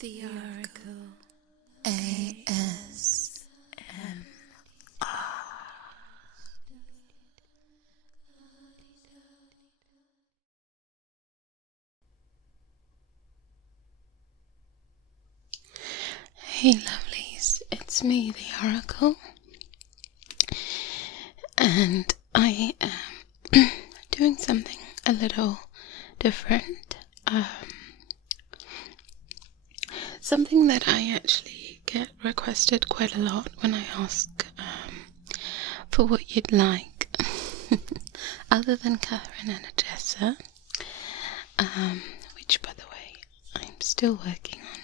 The Oracle ASMR. Hey lovelies, it's me, the Oracle, and I am doing something a little different. Something that I actually get requested quite a lot when I ask for what you'd like, other than 𝗦𝗢𝗗𝗧𝗔𝗖𝗓, which, by the way, I'm still working on,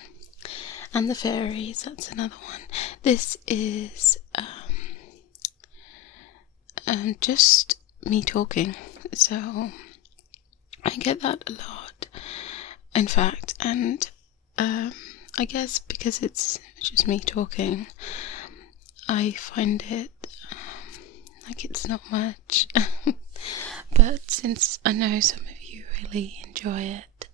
and the fairies, that's another one. This is just me talking, so I get that a lot, in fact, and I guess because it's just me talking, I find it like it's not much. But since I know some of you really enjoy it,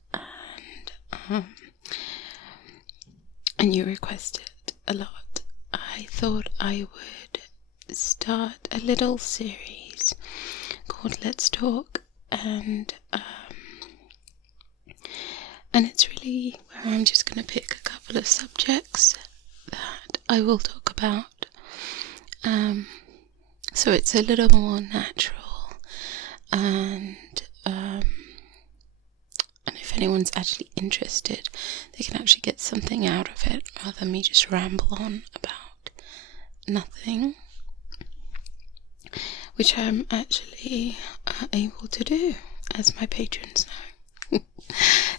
and you request it a lot, I thought I would start a little series called Let's Talk, and it's really where I'm just going to pick a couple of subjects that I will talk about. So it's a little more natural, and if anyone's actually interested, they can actually get something out of it rather than me just ramble on about nothing, which I'm actually able to do, as my patrons know.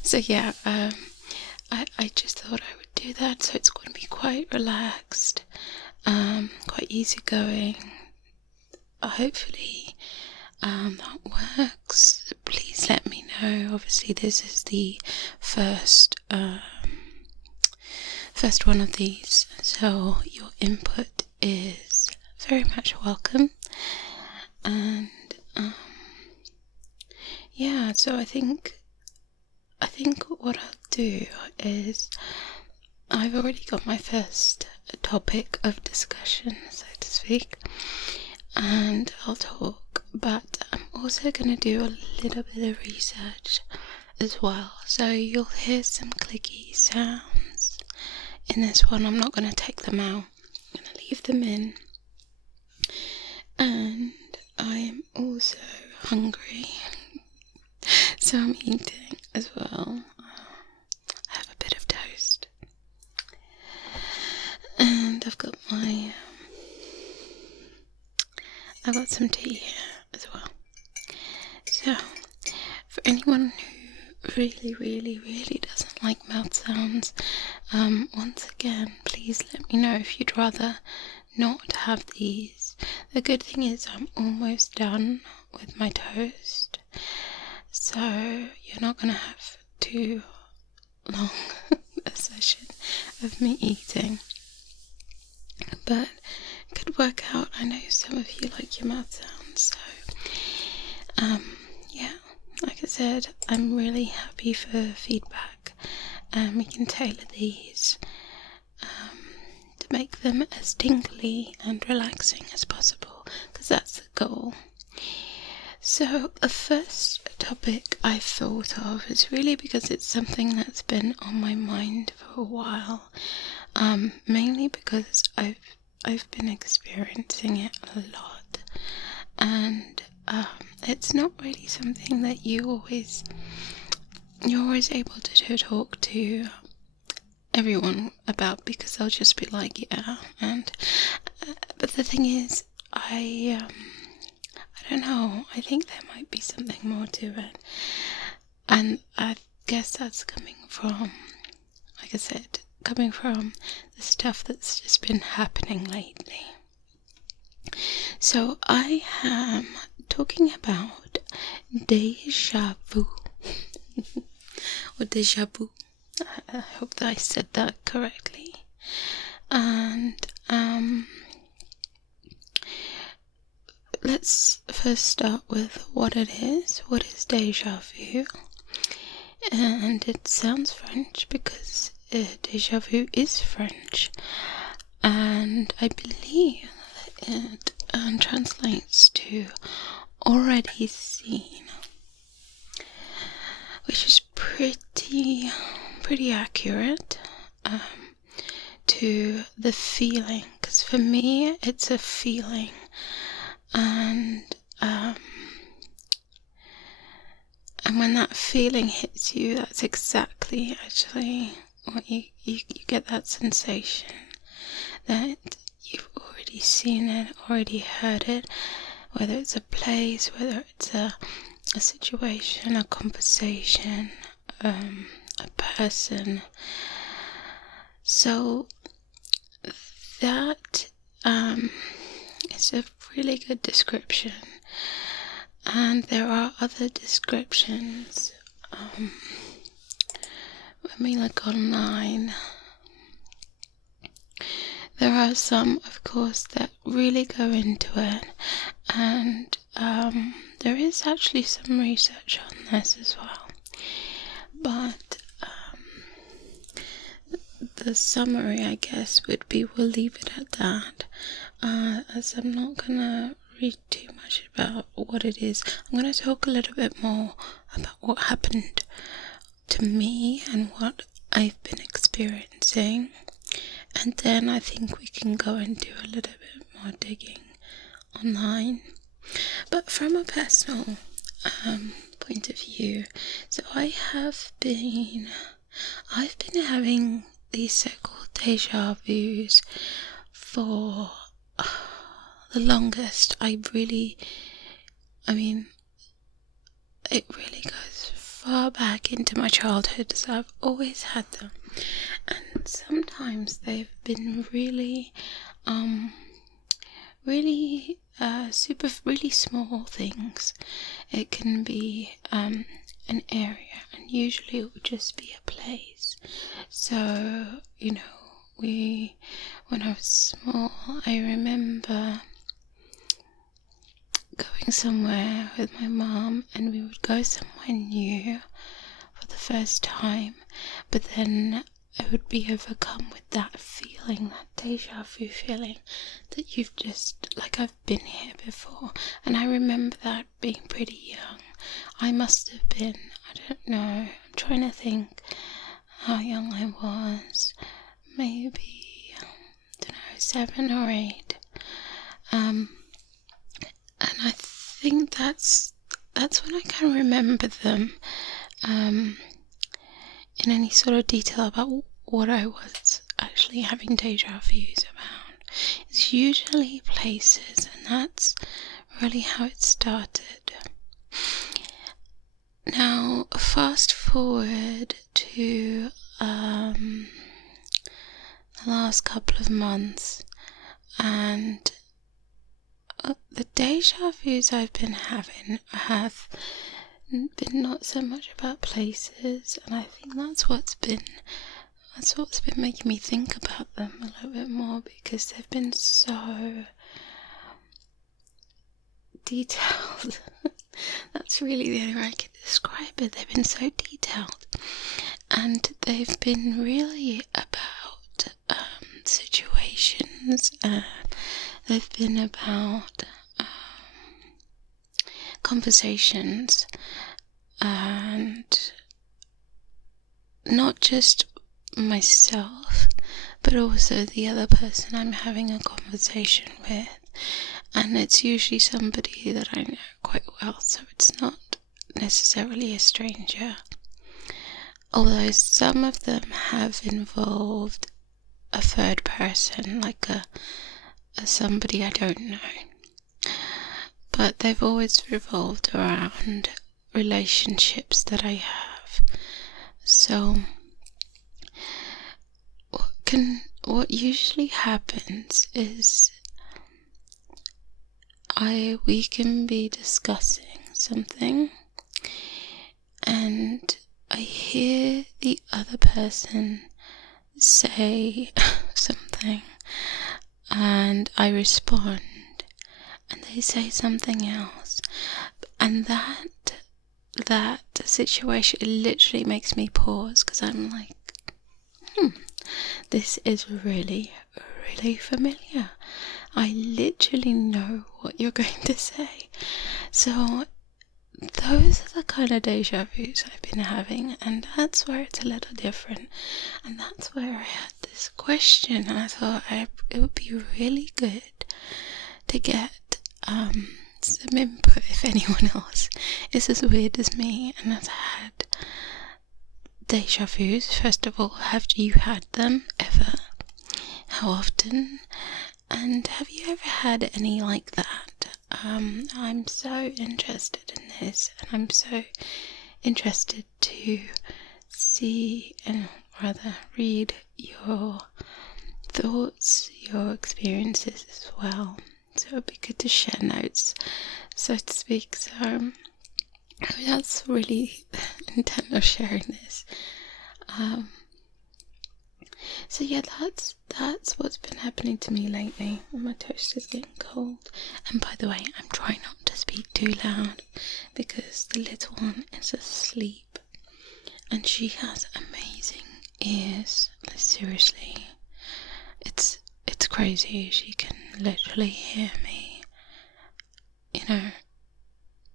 So yeah, I just thought I would do that, so it's going to be quite relaxed, quite easygoing. Hopefully that works. Please let me know. Obviously this is the first one of these, so your input is very much welcome. And yeah, so I think what I'll do is, I've already got my first topic of discussion, so to speak, and I'll talk, but I'm also going to do a little bit of research as well, so you'll hear some clicky sounds in this one. I'm not going to take them out, I'm going to leave them in, and I am also hungry, so I'm eating as well. I have a bit of toast, and I've got some tea here as well. So, for anyone who really doesn't like mouth sounds, once again, please let me know if you'd rather not have these. The good thing is I'm almost done with my toast, so you're not going to have too long a session of me eating, but it could work out. I know some of you like your mouth sounds, so yeah, like I said, I'm really happy for feedback, and we can tailor these to make them as tingly and relaxing as possible, because that's the goal. So the first topic I thought of is really because it's something that's been on my mind for a while, mainly because I've been experiencing it a lot, and it's not really something that you're always able to talk to everyone about, because they'll just be like, yeah, and but the thing is, I don't know, I think there might be something more to it, and I guess that's coming from, like I said, the stuff that's just been happening lately. So I am talking about deja vu, or deja vu. I hope that I said that correctly. And let's first start with what it is. What is deja vu? And it sounds French because deja vu is French, and I believe it translates to already seen, which is pretty accurate to the feeling, because for me it's a feeling, and when that feeling hits you, that's exactly actually what you get, that sensation that you've already seen it, already heard it, whether it's a place, whether it's a situation, a conversation, a person. So that is a really good description. And there are other descriptions when we look online. There are some, of course, that really go into it, and there is actually some research on this as well. But the summary, I guess, would be, we'll leave it at that, as I'm not gonna read too much about what it is. I'm going to talk a little bit more about what happened to me and what I've been experiencing, and then I think we can go and do a little bit more digging online. But from a personal point of view, so I've been having these so-called deja vus for the longest. It really goes far back into my childhood, so I've always had them, and sometimes they've been really small things. It can be an area, and usually it would just be a place. So, when I was small, I remember going somewhere with my mum, and we would go somewhere new for the first time, but then I would be overcome with that feeling, that deja vu feeling, that you've just, like, I've been here before. And I remember that being pretty young. I must have been, I don't know, I'm trying to think how young I was, maybe, 7 or 8. And I think that's when I can remember them in any sort of detail about what I was actually having deja vus about. It's usually places, and that's really how it started. Now, fast forward to the last couple of months, and the deja vus I've been having have been not so much about places, and I think that's what's been making me think about them a little bit more, because they've been so detailed. That's really the only way I can describe it. They've been so detailed, and they've been really about situations. They've been about conversations, and not just myself, but also the other person I'm having a conversation with. And it's usually somebody that I know quite well, so it's not necessarily a stranger. Although some of them have involved a third person, like a somebody I don't know. But they've always revolved around relationships that I have. So what usually happens is we can be discussing something, and I hear the other person say something, and I respond, and they say something else, and that situation, it literally makes me pause, because I'm like, this is really, really familiar. I literally know what you're going to say. So those are the kind of deja vus I've been having, and that's where it's a little different. And that's where I had this question, and I thought it would be really good to get some input if anyone else is as weird as me and has had deja vus. First of all, have you had them ever? How often? And have you ever had any like that? I'm so interested in this, and I'm so interested to see, and rather read, your thoughts, your experiences as well. So it'd be good to share notes, so to speak. So that's really the intent of sharing this. So yeah, that's what's been happening to me lately. My toast is getting cold, and by the way, I'm trying not to speak too loud because the little one is asleep, and she has amazing ears. Like, seriously, it's crazy. She can literally hear me,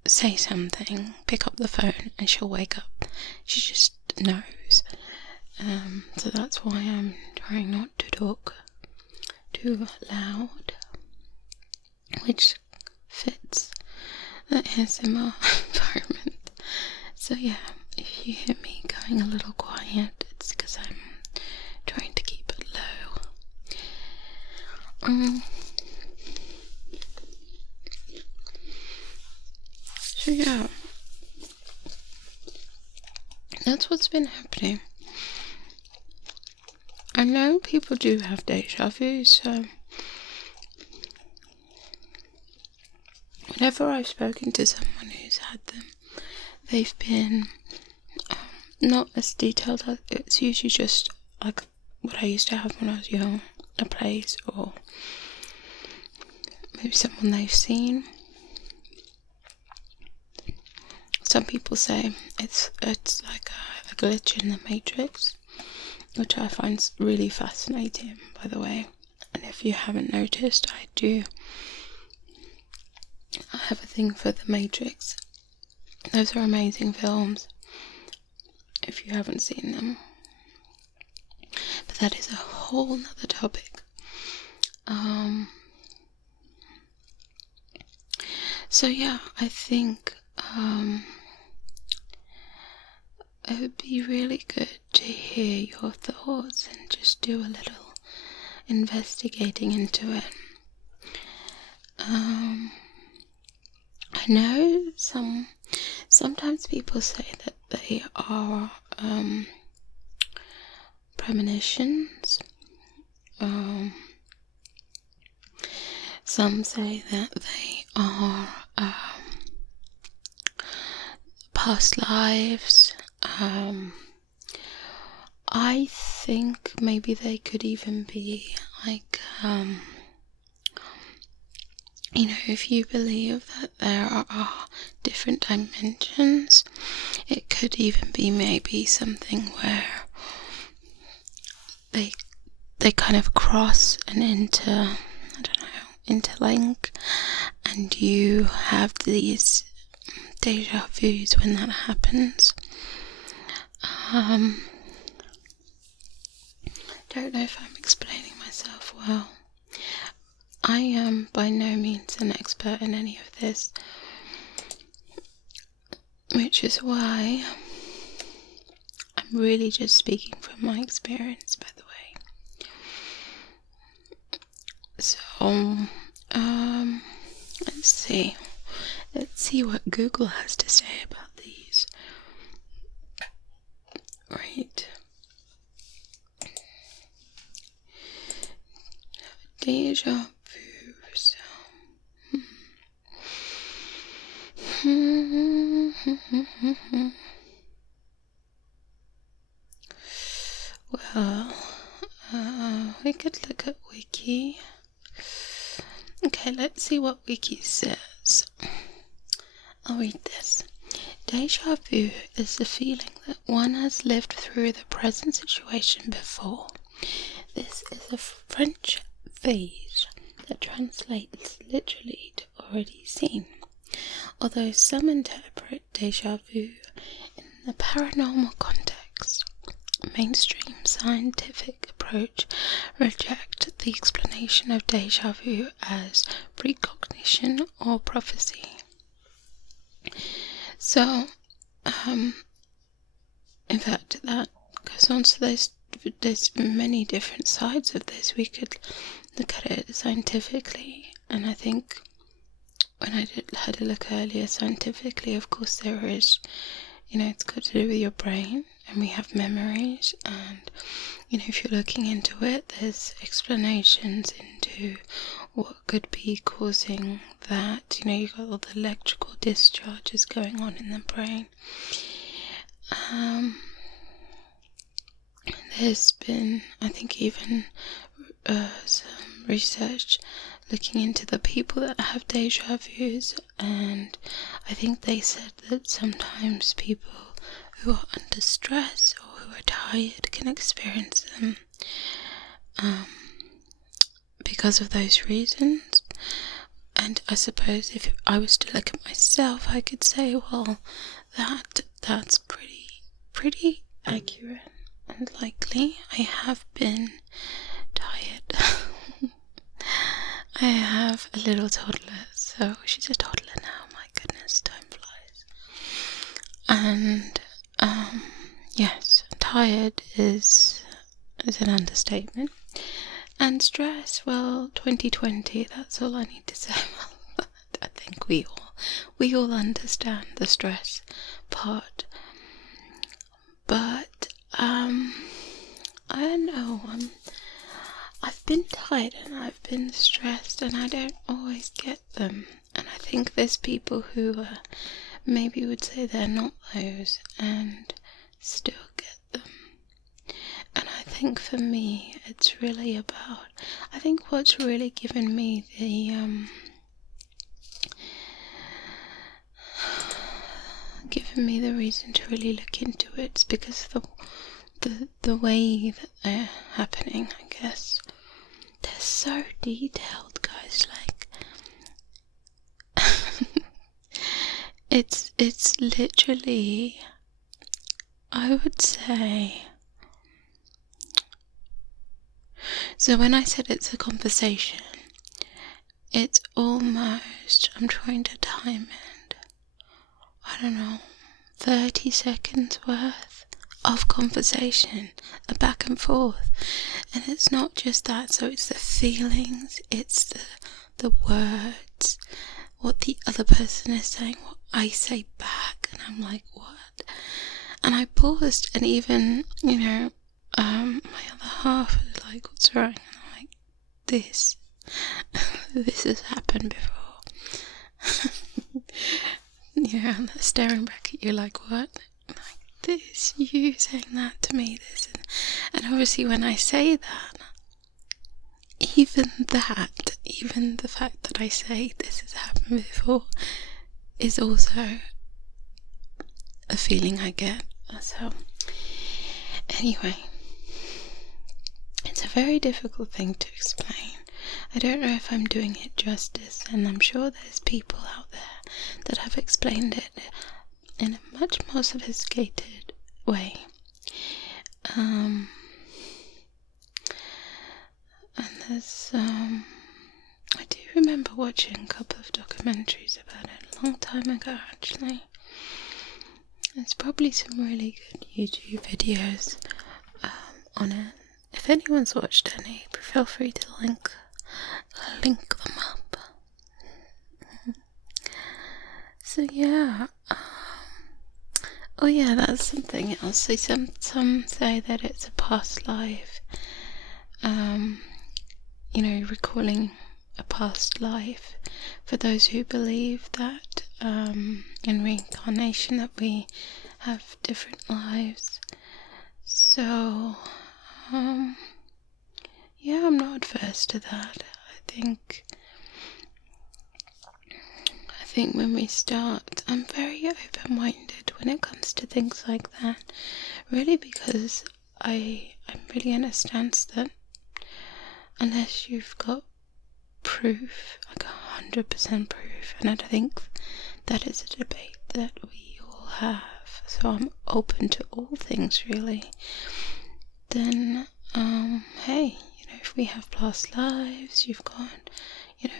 say something, pick up the phone, and she'll wake up. She just knows. So that's why I'm trying not to talk too loud, which fits the ASMR environment. So yeah, if you hear me going a little quiet, it's because I'm trying to keep it low. So yeah, that's what's been happening. I know people do have deja vu, so whenever I've spoken to someone who's had them, they've been not as detailed. It's usually just like what I used to have when I was young, a place, or maybe someone they've seen. Some people say it's like a glitch in the Matrix, which I find really fascinating, by the way. And if you haven't noticed, I have a thing for the Matrix. Those are amazing films, if you haven't seen them. But that is a whole nother topic. So yeah, I think it would be really good to hear your thoughts and just do a little investigating into it. I know sometimes people say that they are premonitions. Some say that they are past lives. I think maybe they could even be like, if you believe that there are different dimensions, it could even be maybe something where they kind of cross and interlink, and you have these deja vus when that happens. Don't know if I'm explaining myself well. I am by no means an expert in any of this, which is why I'm really just speaking from my experience, by the way. So, let's see what Google has to say about these. Right. Deja vus. Well, we could look at Wiki. Okay, let's see what Wiki says. I'll read this. Deja vu is the feeling that one has lived through the present situation before. This is a French phrase that translates literally to already seen, although some interpret déjà vu in the paranormal context. Mainstream scientific approach reject the explanation of déjà vu as precognition or prophecy. So, in fact, that goes on. So there's many different sides of this. We could look at it scientifically, and I think when I had a look earlier scientifically, of course there is, it's got to do with your brain, and we have memories, and if you're looking into it, there's explanations into what could be causing that. You've got all the electrical discharges going on in the brain. There's been, I think, even some research looking into the people that have déjà vus, and I think they said that sometimes people who are under stress or who are tired can experience them because of those reasons. And I suppose if I was to look at myself, I could say, well, that's pretty accurate and likely. I have been tired. I have a little toddler, so she's a toddler now. My goodness, time flies. And yes, tired is an understatement. And stress, well, 2020, that's all I need to say. I think we all understand the stress part. But I don't know, I've been tired and I've been stressed, and I don't always get them. And I think there's people who maybe would say they're not those and still get them. And I think for me, it's really about, I think what's really given me the reason to really look into it is because of the way that they're happening, I guess. They're so detailed, guys, it's literally, I would say, so when I said it's a conversation, it's almost, I'm trying to time it, I don't know, 30 seconds worth of conversation, a back and forth. And it's not just that, so it's the feelings, it's the words, what the other person is saying, what I say back, and I'm like, what? And I paused, and even, my other half was like, what's wrong? And I'm like, this has happened before. And they're staring back at you like, what? I'm like, this, you saying that to me, this. And obviously when I say that, even the fact that I say this has happened before is also a feeling I get. So, anyway, it's a very difficult thing to explain. I don't know if I'm doing it justice, and I'm sure there's people out there that have explained it in a much more sophisticated way. And there's, I do remember watching a couple of documentaries about it a long time ago, actually. There's probably some really good YouTube videos on it. If anyone's watched any, feel free to link them up. So yeah, oh yeah, that's something else. So some say that it's a past life, recalling a past life, for those who believe that in reincarnation, that we have different lives. So yeah, I'm not adverse to that. I think when we start, I'm very open-minded when it comes to things like that, really, because I really understand that unless you've got proof, like 100% proof, and I think that is a debate that we all have, so I'm open to all things really, then hey, if we have past lives, you've got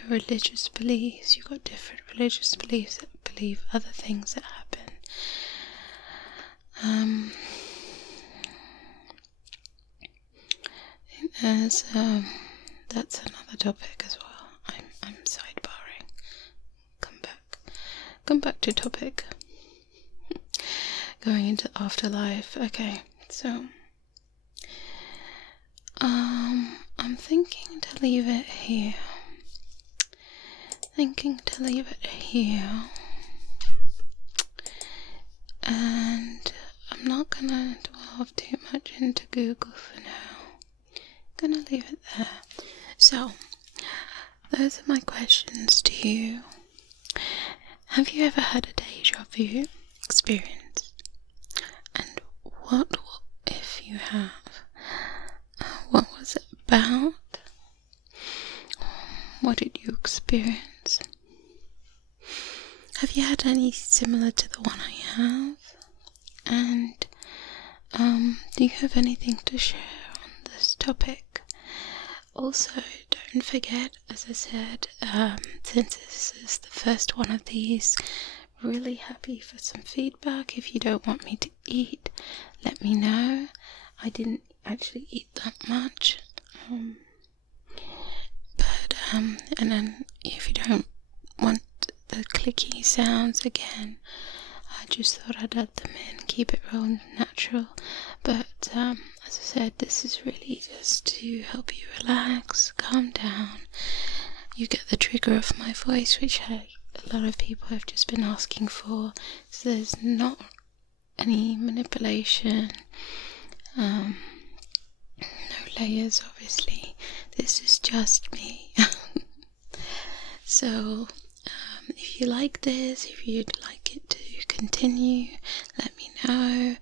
religious beliefs, you've got different religious beliefs that believe other things that happen. As that's another topic as well. I'm sidebarring. Come back to topic. Going into afterlife. Okay, so I'm thinking to leave it here. And I'm not gonna delve too much into Google for now. Gonna leave it there. So, those are my questions to you. Have you ever had a deja vu experience? And what if you have? What was it about? What did you experience? Have you had any similar to the one I have? And do you have anything to share on this topic? Also, don't forget, as I said, since this is the first one of these, really happy for some feedback. If you don't want me to eat, let me know. I didn't actually eat that much. And then if you don't want the clicky sounds again, I just thought I'd add them in, keep it real natural. But as I said, this is really just to help you relax, calm down. You get the trigger of my voice, which a lot of people have just been asking for. So there's not any manipulation, no layers obviously. This is just me. So if you like this, if you'd like it to continue, let me know,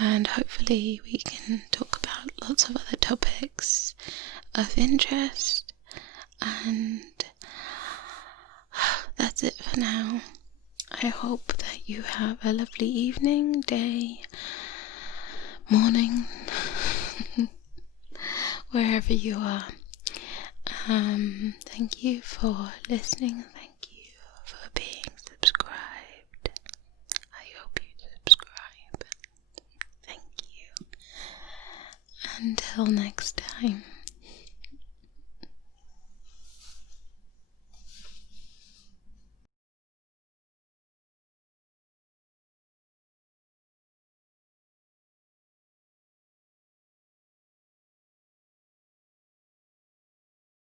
and hopefully we can talk about lots of other topics of interest. And that's it for now. I hope that you have a lovely evening, day, morning, wherever you are. Thank you for listening. Thank you for being subscribed. I hope you subscribe. Thank you. Until next time.